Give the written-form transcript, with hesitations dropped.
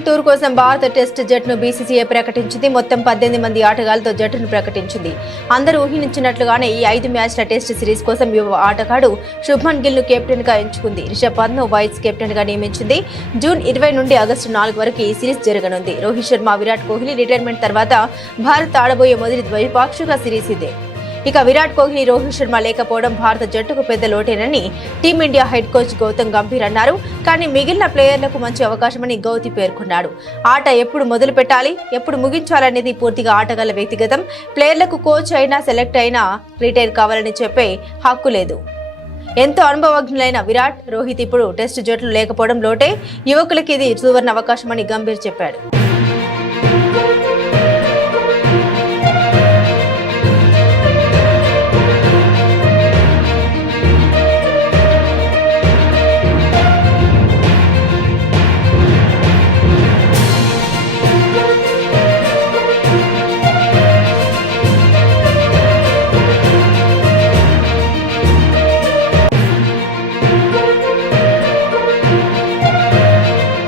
England tour కోసం భారత test జట్టును బీసీసీఐ ప్రకటించింది. మొత్తం 18 మంది ఆటగాళ్లతో జట్టును ప్రకటించింది. అందరూ ఊహించినట్లుగానే ఈ 5 మ్యాచ్ల టెస్ట్ సిరీస్ కోసం యువ ఆటగాడు శుభ్మన్ గిల్ ను కెప్టెన్ గా ఎంచుకుంది. రిషబ్ పంత్ ను వైస్ కెప్టెన్ గా నియమించింది. జూన్ 20 నుండి ఆగస్టు 4 వరకు ఈ సిరీస్ జరగనుంది. రోహిత్ శర్మ, విరాట్ కోహ్లీ రిటైర్మెంట్ తర్వాత భారత్ ఆడబోయే మొదటి ద్వైపాక్షిక సిరీస్ ఇదే. ఇక విరాట్ కోహ్లీ, రోహిత్ శర్మ లేకపోవడం భారత జట్టుకు పెద్ద లోటేనని team India head coach Gautam Gambhir అన్నారు. కానీ మిగిలిన ప్లేయర్లకు మంచి అవకాశమని గౌతి పేర్కొన్నాడు. ఆట ఎప్పుడు మొదలు పెట్టాలి, ఎప్పుడు ముగించాలనేది పూర్తిగా ఆటగాళ్ల వ్యక్తిగతం. ప్లేయర్లకు కోచ్ అయినా, సెలెక్ట్ అయినా రిటైర్ కావాలని చెప్పే హక్కు లేదు. ఎంతో అనుభవజ్ఞులైన విరాట్, రోహిత్ ఇప్పుడు టెస్ట్ జట్లు లేకపోవడం లోటే. యువకులకి ఇది సువర్ణ అవకాశమని గంభీర్ చెప్పాడు.